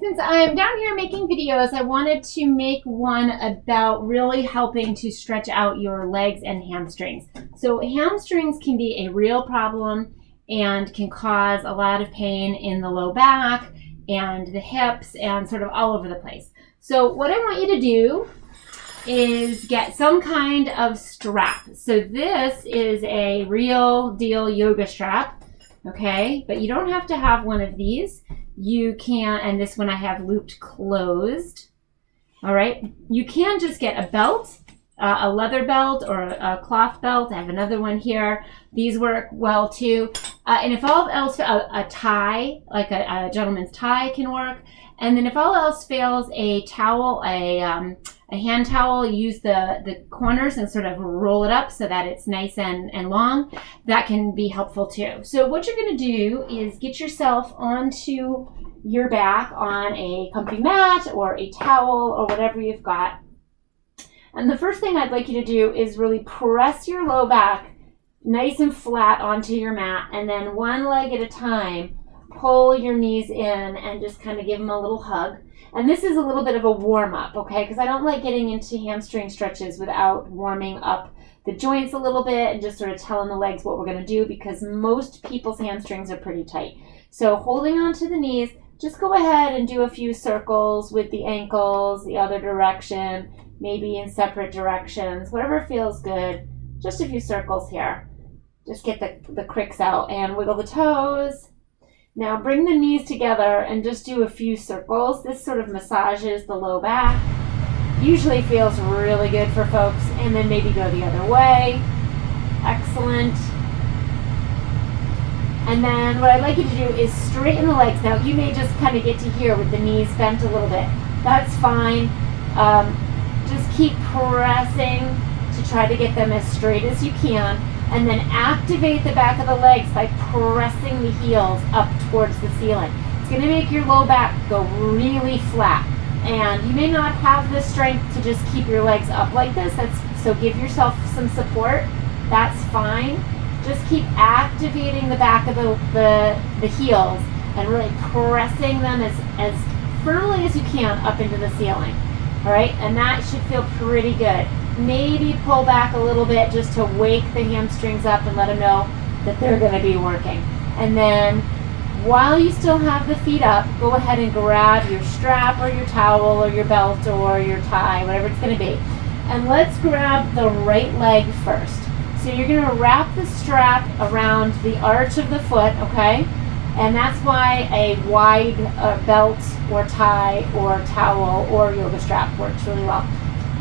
Since I'm down here making videos, I wanted to make one about really helping to stretch out your legs and hamstrings. So hamstrings can be a real problem and can cause a lot of pain in the low back and the hips and sort of all over the place. So what I want you to do is get some kind of strap. So this is a real deal yoga strap, okay? But you don't have to have one of these. You can, and this one I have looped closed. All right, you can just get a belt, a leather belt or a cloth belt. I have another one here. These work well too. And if all else, a tie, like a gentleman's tie can work. And then if all else fails, a towel, a hand towel, use the corners and sort of roll it up so that it's nice and long. That can be helpful too. So what you're going to do is get yourself onto your back on a comfy mat or a towel or whatever you've got. And the first thing I'd like you to do is really press your low back nice and flat onto your mat, and then one leg at a time, pull your knees in and just kind of give them a little hug. And this is a little bit of a warm up, okay? Because I don't like getting into hamstring stretches without warming up the joints a little bit and just sort of telling the legs what we're going to do, because most people's hamstrings are pretty tight. So holding on to the knees, just go ahead and do a few circles with the ankles the other direction, maybe in separate directions, whatever feels good. Just a few circles here. Just get the cricks out and wiggle the toes. Now bring the knees together and just do a few circles. This sort of massages the low back. Usually feels really good for folks. And then maybe go the other way. Excellent. And then what I'd like you to do is straighten the legs. Now you may just kind of get to here with the knees bent a little bit. That's fine. Just keep pressing to try to get them as straight as you can. And then activate the back of the legs by pressing the heels up towards the ceiling. It's going to make your low back go really flat. And you may not have the strength to just keep your legs up like this. So give yourself some support. That's fine. Just keep activating the back of the heels and really pressing them as firmly as you can up into the ceiling. All right, and that should feel pretty good. Maybe pull back a little bit just to wake the hamstrings up and let them know that they're going to be working. And then while you still have the feet up, go ahead and grab your strap or your towel or your belt or your tie, whatever it's going to be. And let's grab the right leg first. So you're going to wrap the strap around the arch of the foot, okay? And that's why a wide belt or tie or towel or yoga strap works really well.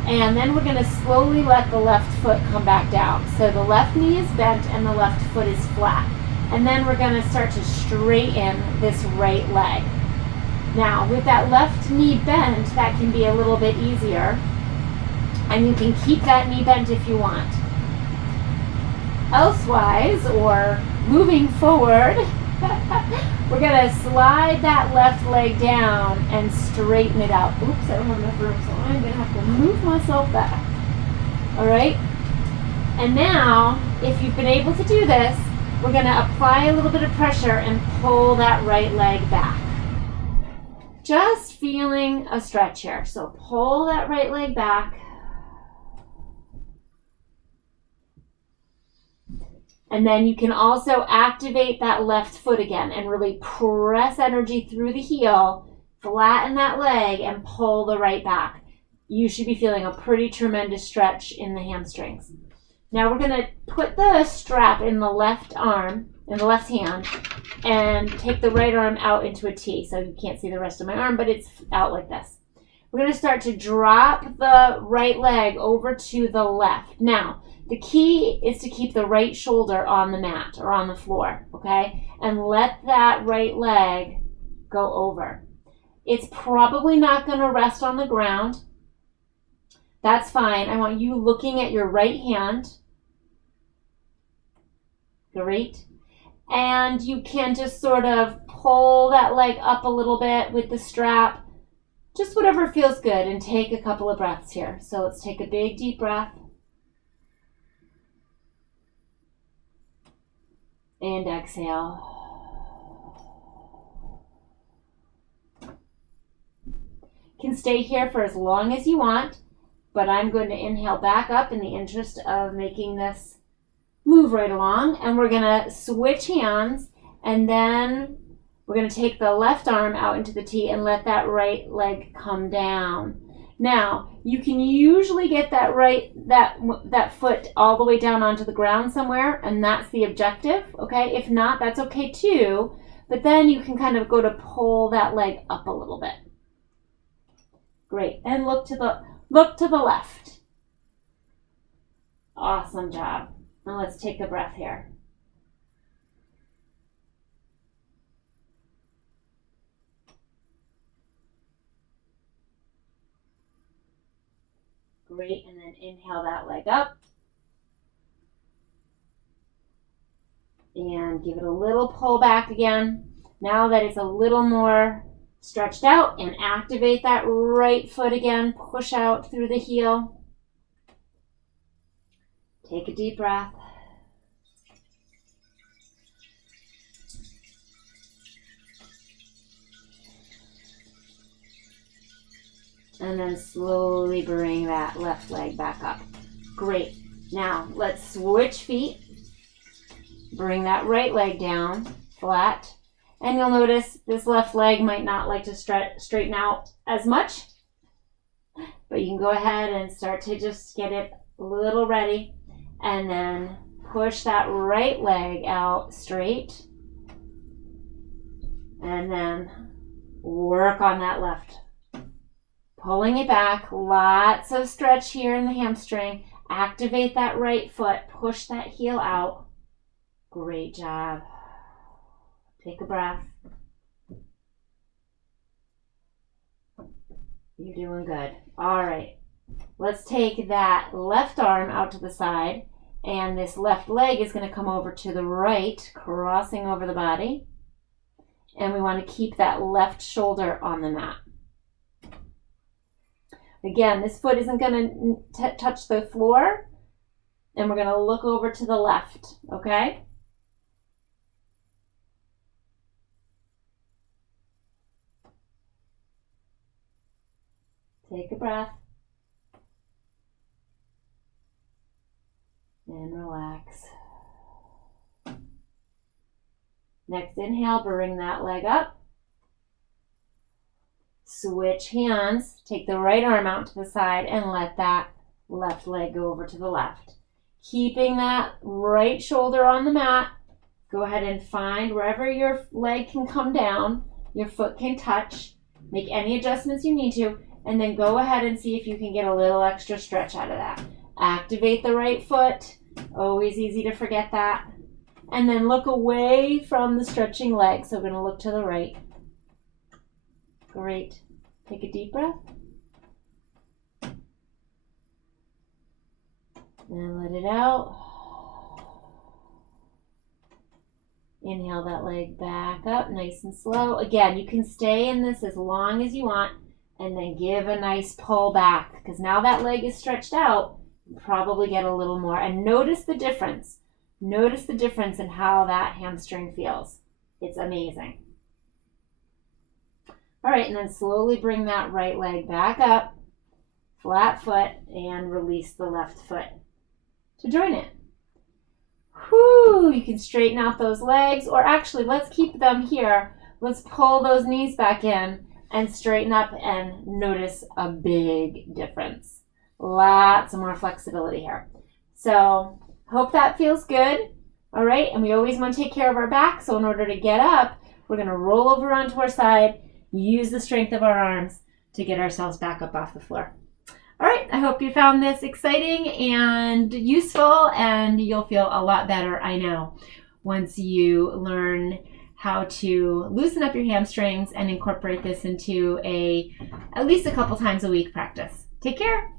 And then we're going to slowly let the left foot come back down. So the left knee is bent and the left foot is flat. And then we're going to start to straighten this right leg. Now, with that left knee bent, that can be a little bit easier. And you can keep that knee bent if you want. Elsewise, or moving forward, we're going to slide that left leg down and straighten it out. Oops, I don't have enough room, so I'm going to have to move myself back. All right? And now, if you've been able to do this, we're going to apply a little bit of pressure and pull that right leg back. Just feeling a stretch here. So pull that right leg back. And then you can also activate that left foot again and really press energy through the heel, flatten that leg, and pull the right back. You should be feeling a pretty tremendous stretch in the hamstrings. Now we're going to put the strap in the left arm, in the left hand, and take the right arm out into a T. So you can't see the rest of my arm, but it's out like this. We're going to start to drop the right leg over to the left. Now, the key is to keep the right shoulder on the mat or on the floor, okay? And let that right leg go over. It's probably not going to rest on the ground. That's fine. I want you looking at your right hand. Great. And you can just sort of pull that leg up a little bit with the strap. Just whatever feels good, and take a couple of breaths here. So let's take a big deep breath. And exhale. can stay here for as long as you want, but I'm going to inhale back up in the interest of making this move right along. And we're going to switch hands, and then we're going to take the left arm out into the T and let that right leg come down. Now, you can usually get that foot all the way down onto the ground somewhere, and that's the objective, okay? If not, that's okay too, but then you can kind of go to pull that leg up a little bit. Great, and look to the left. Awesome job. Now let's take a breath here. Great, and then inhale that leg up. And give it a little pull back again. Now that it's a little more stretched out, and activate that right foot again. Push out through the heel. Take a deep breath. And then slowly bring that left leg back up. Great. Now let's switch feet. Bring that right leg down flat. And you'll notice this left leg might not like to straighten out as much. But you can go ahead and start to just get it a little ready. And then push that right leg out straight. And then work on that left. Pulling it back, lots of stretch here in the hamstring. Activate that right foot, push that heel out. Great job. Take a breath. You're doing good. All right, let's take that left arm out to the side, and this left leg is going to come over to the right, crossing over the body. And we want to keep that left shoulder on the mat. Again, this foot isn't going to touch the floor, and we're going to look over to the left, okay? Take a breath. And relax. Next inhale, bring that leg up. Switch hands, take the right arm out to the side and let that left leg go over to the left. Keeping that right shoulder on the mat, go ahead and find wherever your leg can come down, your foot can touch, make any adjustments you need to, and then go ahead and see if you can get a little extra stretch out of that. Activate the right foot, always easy to forget that. And then look away from the stretching leg, so we're going to look to the right. Great. Take a deep breath. And let it out. Inhale that leg back up, nice and slow. Again, you can stay in this as long as you want, and then give a nice pull back, because now that leg is stretched out, you probably get a little more. And notice the difference. Notice the difference in how that hamstring feels. It's amazing. All right, and then slowly bring that right leg back up, flat foot, and release the left foot to join it. Whew, you can straighten out those legs, or actually, let's keep them here. Let's pull those knees back in and straighten up, and notice a big difference. Lots of more flexibility here. So, hope that feels good. All right, and we always want to take care of our back, so in order to get up, we're going to roll over onto our side, use the strength of our arms to get ourselves back up off the floor. All right, I hope you found this exciting and useful, and you'll feel a lot better, I know, once you learn how to loosen up your hamstrings and incorporate this into at least a couple times a week practice. Take care.